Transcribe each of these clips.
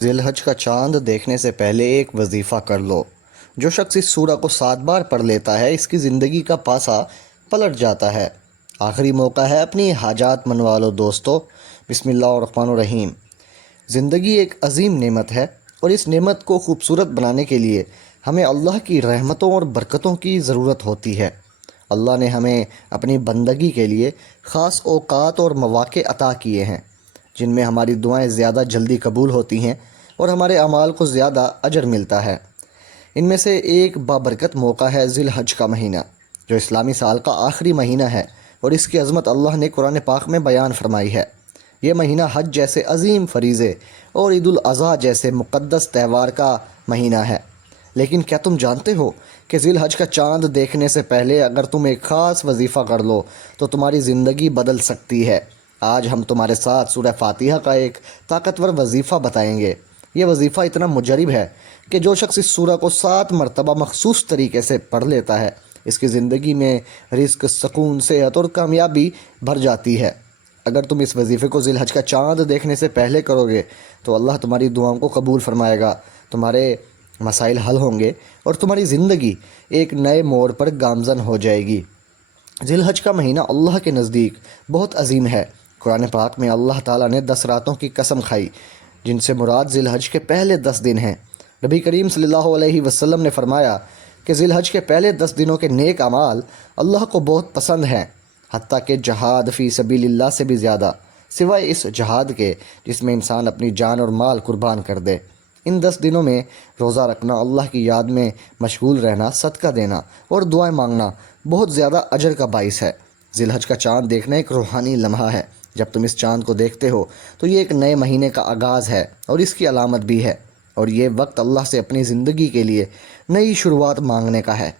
ذی الحج کا چاند دیکھنے سے پہلے ایک وظیفہ کر لو۔ جو شخص اس سورہ کو 7 بار پڑھ لیتا ہے اس کی زندگی کا پاسا پلٹ جاتا ہے۔ آخری موقع ہے، اپنی حاجات منوا لو دوستو۔ بسم اللہ الرحمن الرحیم۔ زندگی ایک عظیم نعمت ہے اور اس نعمت کو خوبصورت بنانے کے لیے ہمیں اللہ کی رحمتوں اور برکتوں کی ضرورت ہوتی ہے۔ اللہ نے ہمیں اپنی بندگی کے لیے خاص اوقات اور مواقع عطا کیے ہیں جن میں ہماری دعائیں زیادہ جلدی قبول ہوتی ہیں اور ہمارے اعمال کو زیادہ اجر ملتا ہے۔ ان میں سے ایک بابرکت موقع ہے ذی الحج کا مہینہ، جو اسلامی سال کا آخری مہینہ ہے اور اس کی عظمت اللہ نے قرآن پاک میں بیان فرمائی ہے۔ یہ مہینہ حج جیسے عظیم فریضے اور عید الاضحیٰ جیسے مقدس تہوار کا مہینہ ہے۔ لیکن کیا تم جانتے ہو کہ ذی الحج کا چاند دیکھنے سے پہلے اگر تم ایک خاص وظیفہ کر لو تو تمہاری زندگی بدل سکتی ہے؟ آج ہم تمہارے ساتھ سورہ فاتحہ کا ایک طاقتور وظیفہ بتائیں گے۔ یہ وظیفہ اتنا مجرب ہے کہ جو شخص اس سورہ کو 7 مرتبہ مخصوص طریقے سے پڑھ لیتا ہے اس کی زندگی میں رزق، سکون، صحت اور کامیابی بھر جاتی ہے۔ اگر تم اس وظیفے کو ذی الحج کا چاند دیکھنے سے پہلے کرو گے تو اللہ تمہاری دعاؤں کو قبول فرمائے گا، تمہارے مسائل حل ہوں گے اور تمہاری زندگی ایک نئے موڑ پر گامزن ہو جائے گی۔ ذی الحج کا مہینہ اللہ کے نزدیک بہت عظیم ہے۔ قرآن پاک میں اللہ تعالیٰ نے 10 راتوں کی قسم کھائی جن سے مراد ذی الحج کے پہلے 10 دن ہیں۔ نبی کریم صلی اللہ علیہ وسلم نے فرمایا کہ ذی الحج کے پہلے 10 دنوں کے نیک اعمال اللہ کو بہت پسند ہیں، حتیٰ کہ جہاد فی سبیل اللہ سے بھی زیادہ، سوائے اس جہاد کے جس میں انسان اپنی جان اور مال قربان کر دے۔ ان 10 دنوں میں روزہ رکھنا، اللہ کی یاد میں مشغول رہنا، صدقہ دینا اور دعائیں مانگنا بہت زیادہ اجر کا باعث ہے۔ ذی الحج کا چاند دیکھنا ایک روحانی لمحہ ہے۔ جب تم اس چاند کو دیکھتے ہو تو یہ ایک نئے مہینے کا آغاز ہے اور اس کی علامت بھی ہے، اور یہ وقت اللہ سے اپنی زندگی کے لیے نئی شروعات مانگنے کا ہے۔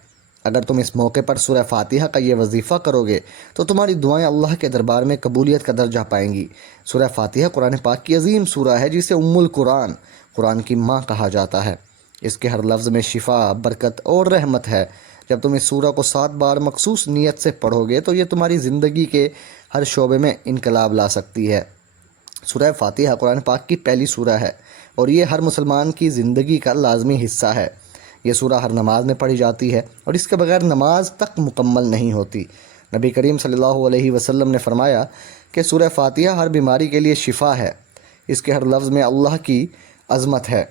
اگر تم اس موقع پر سورہ فاتحہ کا یہ وظیفہ کرو گے تو تمہاری دعائیں اللہ کے دربار میں قبولیت کا درجہ پائیں گی۔ سورہ فاتحہ قرآن پاک کی عظیم سورہ ہے جسے القرآن، قرآن کی ماں کہا جاتا ہے۔ اس کے ہر لفظ میں شفا، برکت اور رحمت ہے۔ جب تم اس سورہ کو 7 بار مخصوص نیت سے پڑھو گے تو یہ تمہاری زندگی کے ہر شعبے میں انقلاب لا سکتی ہے۔ سورہ فاتحہ قرآن پاک کی پہلی سورہ ہے اور یہ ہر مسلمان کی زندگی کا لازمی حصہ ہے۔ یہ سورہ ہر نماز میں پڑھی جاتی ہے اور اس کے بغیر نماز تک مکمل نہیں ہوتی۔ نبی کریم صلی اللہ علیہ وسلم نے فرمایا کہ سورہ فاتحہ ہر بیماری کے لیے شفا ہے۔ اس کے ہر لفظ میں اللہ کی عظمت ہے۔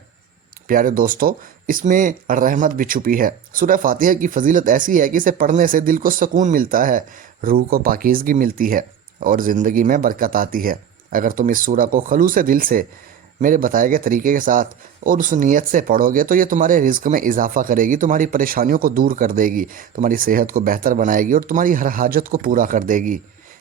پیارے دوستو، اس میں رحمت بھی چھپی ہے۔ سورہ فاتحہ کی فضیلت ایسی ہے کہ اسے پڑھنے سے دل کو سکون ملتا ہے، روح کو پاکیزگی ملتی ہے اور زندگی میں برکت آتی ہے۔ اگر تم اس سورہ کو خلوص دل سے میرے بتائے گئے طریقے کے ساتھ اور اس نیت سے پڑھو گے تو یہ تمہارے رزق میں اضافہ کرے گی، تمہاری پریشانیوں کو دور کر دے گی، تمہاری صحت کو بہتر بنائے گی اور تمہاری ہر حاجت کو پورا کر دے گی۔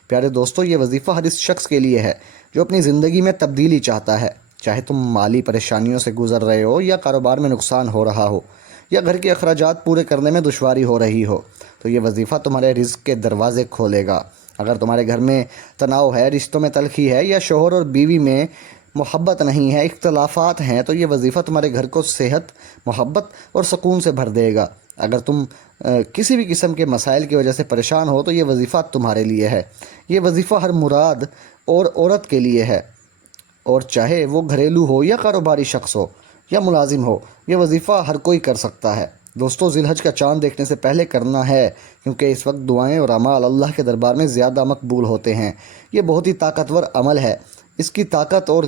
پیارے دوستو، یہ وظیفہ ہر اس شخص کے لیے ہے جو اپنی زندگی میں تبدیلی چاہتا ہے، چاہے تم مالی پریشانیوں سے گزر رہے ہو یا کاروبار میں نقصان ہو رہا ہو یا گھر کے اخراجات پورے کرنے میں دشواری ہو رہی ہو، تو یہ وظیفہ تمہارے رزق کے دروازے کھولے گا۔ اگر تمہارے گھر میں تناؤ ہے، رشتوں میں تلخی ہے یا شوہر اور بیوی میں محبت نہیں ہے، اختلافات ہیں، تو یہ وظیفہ تمہارے گھر کو صحت، محبت اور سکون سے بھر دے گا۔ اگر تم کسی بھی قسم کے مسائل کی وجہ سے پریشان ہو تو یہ وظیفہ تمہارے لیے ہے۔ یہ وظیفہ ہر مراد اور عورت کے لیے ہے، اور چاہے وہ گھریلو ہو یا کاروباری شخص ہو یا ملازم ہو، یہ وظیفہ ہر کوئی کر سکتا ہے۔ دوستو، ذی الحج کا چاند دیکھنے سے پہلے کرنا ہے، کیونکہ اس وقت دعائیں اور اعمال اللہ کے دربار میں زیادہ مقبول ہوتے ہیں۔ یہ بہت ہی طاقتور عمل ہے۔ اس کی طاقت اور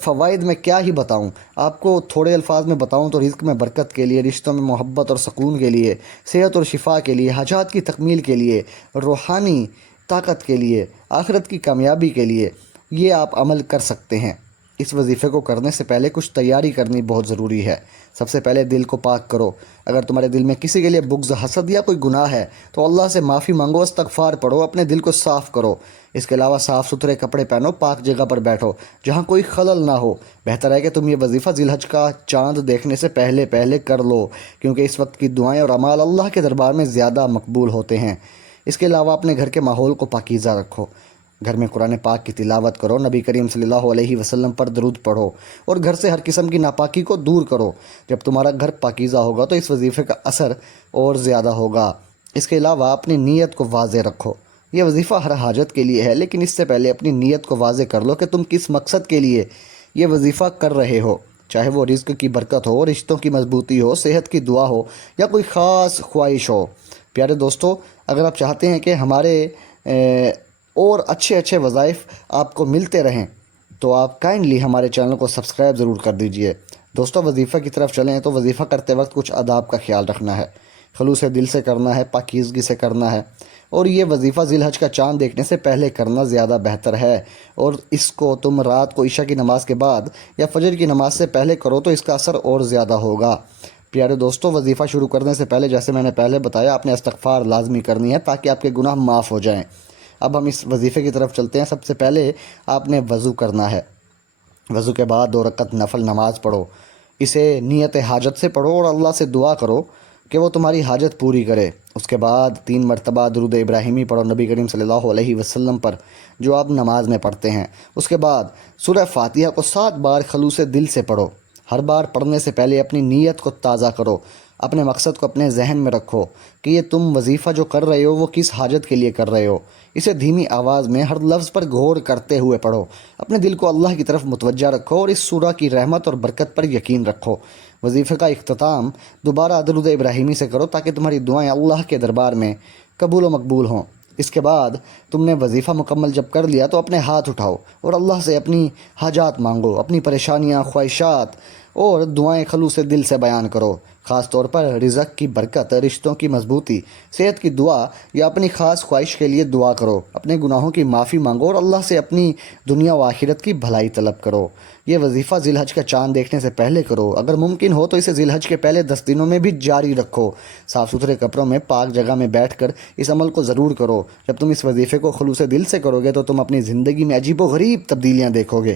فوائد میں کیا ہی بتاؤں آپ کو، تھوڑے الفاظ میں بتاؤں تو رزق میں برکت کے لیے، رشتوں میں محبت اور سکون کے لیے، صحت اور شفا کے لیے، حاجات کی تکمیل کے لیے، روحانی طاقت کے لیے، آخرت کی کامیابی کے لیے یہ آپ عمل کر سکتے ہیں۔ اس وظیفے کو کرنے سے پہلے کچھ تیاری کرنی بہت ضروری ہے۔ سب سے پہلے دل کو پاک کرو۔ اگر تمہارے دل میں کسی کے لیے بغض، حسد یا کوئی گناہ ہے تو اللہ سے معافی مانگو، استغفار پڑھو، اپنے دل کو صاف کرو۔ اس کے علاوہ صاف ستھرے کپڑے پہنو، پاک جگہ پر بیٹھو جہاں کوئی خلل نہ ہو۔ بہتر ہے کہ تم یہ وظیفہ ذی الحج کا چاند دیکھنے سے پہلے کر لو، کیونکہ اس وقت کی دعائیں اور اعمال اللہ کے دربار میں زیادہ مقبول ہوتے ہیں۔ اس کے علاوہ اپنے گھر کے ماحول کو پاکیزہ رکھو۔ گھر میں قرآن پاک کی تلاوت کرو، نبی کریم صلی اللہ علیہ وسلم پر درود پڑھو اور گھر سے ہر قسم کی ناپاکی کو دور کرو۔ جب تمہارا گھر پاکیزہ ہوگا تو اس وظیفے کا اثر اور زیادہ ہوگا۔ اس کے علاوہ اپنی نیت کو واضح رکھو۔ یہ وظیفہ ہر حاجت کے لیے ہے، لیکن اس سے پہلے اپنی نیت کو واضح کر لو کہ تم کس مقصد کے لیے یہ وظیفہ کر رہے ہو۔ چاہے وہ رزق کی برکت ہو، رشتوں کی مضبوطی ہو، صحت کی دعا ہو یا کوئی خاص خواہش ہو۔ پیارے دوستو، اگر آپ چاہتے ہیں کہ ہمارے اور اچھے اچھے وظائف آپ کو ملتے رہیں تو آپ کائنڈلی ہمارے چینل کو سبسکرائب ضرور کر دیجئے۔ دوستو، وظیفہ کی طرف چلیں تو وظیفہ کرتے وقت کچھ آداب کا خیال رکھنا ہے، خلوص دل سے کرنا ہے، پاکیزگی سے کرنا ہے، اور یہ وظیفہ ذی الحج کا چاند دیکھنے سے پہلے کرنا زیادہ بہتر ہے، اور اس کو تم رات کو عشاء کی نماز کے بعد یا فجر کی نماز سے پہلے کرو تو اس کا اثر اور زیادہ ہوگا۔ پیارے دوستو، وظیفہ شروع کرنے سے پہلے جیسے میں نے پہلے بتایا، آپ نے استغفار لازمی کرنی ہے تاکہ آپ کے گناہ معاف ہو جائیں۔ اب ہم اس وظیفے کی طرف چلتے ہیں۔ سب سے پہلے آپ نے وضو کرنا ہے۔ وضو کے بعد 2 رکعت نفل نماز پڑھو، اسے نیت حاجت سے پڑھو اور اللہ سے دعا کرو کہ وہ تمہاری حاجت پوری کرے۔ اس کے بعد 3 مرتبہ درود ابراہیمی پڑھو نبی کریم صلی اللہ علیہ وسلم پر، جو آپ نماز میں پڑھتے ہیں۔ اس کے بعد سورہ فاتحہ کو 7 بار خلوص دل سے پڑھو۔ ہر بار پڑھنے سے پہلے اپنی نیت کو تازہ کرو، اپنے مقصد کو اپنے ذہن میں رکھو کہ یہ تم وظیفہ جو کر رہے ہو وہ کس حاجت کے لیے کر رہے ہو۔ اسے دھیمی آواز میں ہر لفظ پر غور کرتے ہوئے پڑھو، اپنے دل کو اللہ کی طرف متوجہ رکھو اور اس سورہ کی رحمت اور برکت پر یقین رکھو۔ وظیفے کا اختتام دوبارہ درود ابراہیمی سے کرو تاکہ تمہاری دعائیں اللہ کے دربار میں قبول و مقبول ہوں۔ اس کے بعد تم نے وظیفہ مکمل جب کر لیا تو اپنے ہاتھ اٹھاؤ اور اللہ سے اپنی حاجات مانگو، اپنی پریشانیاں، خواہشات اور دعائیں خلوص دل سے بیان کرو۔ خاص طور پر رزق کی برکت، رشتوں کی مضبوطی، صحت کی دعا یا اپنی خاص خواہش کے لیے دعا کرو۔ اپنے گناہوں کی معافی مانگو اور اللہ سے اپنی دنیا و آخرت کی بھلائی طلب کرو۔ یہ وظیفہ ذی الحج کا چاند دیکھنے سے پہلے کرو، اگر ممکن ہو تو اسے ذی الحج کے پہلے 10 دنوں میں بھی جاری رکھو۔ صاف ستھرے کپڑوں میں پاک جگہ میں بیٹھ کر اس عمل کو ضرور کرو۔ جب تم اس وظیفے کو خلوص دل سے کرو گے تو تم اپنی زندگی میں عجیب و غریب تبدیلیاں دیکھو گے۔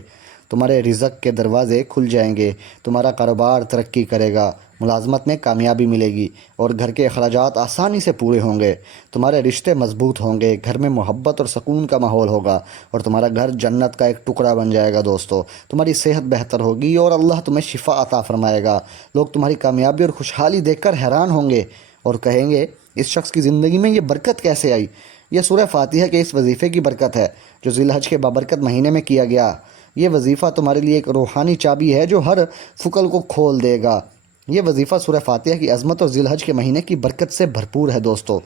تمہارے رزق کے دروازے کھل جائیں گے، تمہارا کاروبار ترقی کرے گا، ملازمت میں کامیابی ملے گی اور گھر کے اخراجات آسانی سے پورے ہوں گے۔ تمہارے رشتے مضبوط ہوں گے، گھر میں محبت اور سکون کا ماحول ہوگا اور تمہارا گھر جنت کا ایک ٹکڑا بن جائے گا۔ دوستو، تمہاری صحت بہتر ہوگی اور اللہ تمہیں شفا عطا فرمائے گا۔ لوگ تمہاری کامیابی اور خوشحالی دیکھ کر حیران ہوں گے اور کہیں گے اس شخص کی زندگی میں یہ برکت کیسے آئی؟ یہ سورہ فاتحہ کے اس وظیفے کی برکت ہے جو ذی الحج کے بابرکت مہینے میں کیا گیا۔ یہ وظیفہ تمہارے لیے ایک روحانی چابی ہے جو ہر فکل کو کھول دے گا۔ یہ وظیفہ سورہ فاتحہ کی عظمت اور ذی الحج کے مہینے کی برکت سے بھرپور ہے۔ دوستو،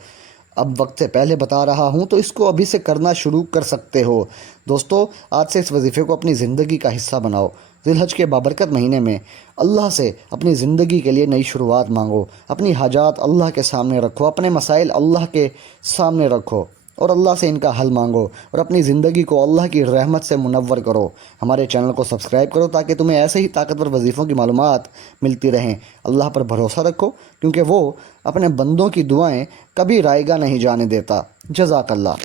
اب وقت سے پہلے بتا رہا ہوں تو اس کو ابھی سے کرنا شروع کر سکتے ہو۔ دوستو، آج سے اس وظیفے کو اپنی زندگی کا حصہ بناؤ۔ ذی الحج کے بابرکت مہینے میں اللہ سے اپنی زندگی کے لیے نئی شروعات مانگو، اپنی حاجات اللہ کے سامنے رکھو، اپنے مسائل اللہ کے سامنے رکھو اور اللہ سے ان کا حل مانگو اور اپنی زندگی کو اللہ کی رحمت سے منور کرو۔ ہمارے چینل کو سبسکرائب کرو تاکہ تمہیں ایسے ہی طاقتور وظیفوں کی معلومات ملتی رہیں۔ اللہ پر بھروسہ رکھو کیونکہ وہ اپنے بندوں کی دعائیں کبھی رائیگاں نہیں جانے دیتا۔ جزاک اللہ۔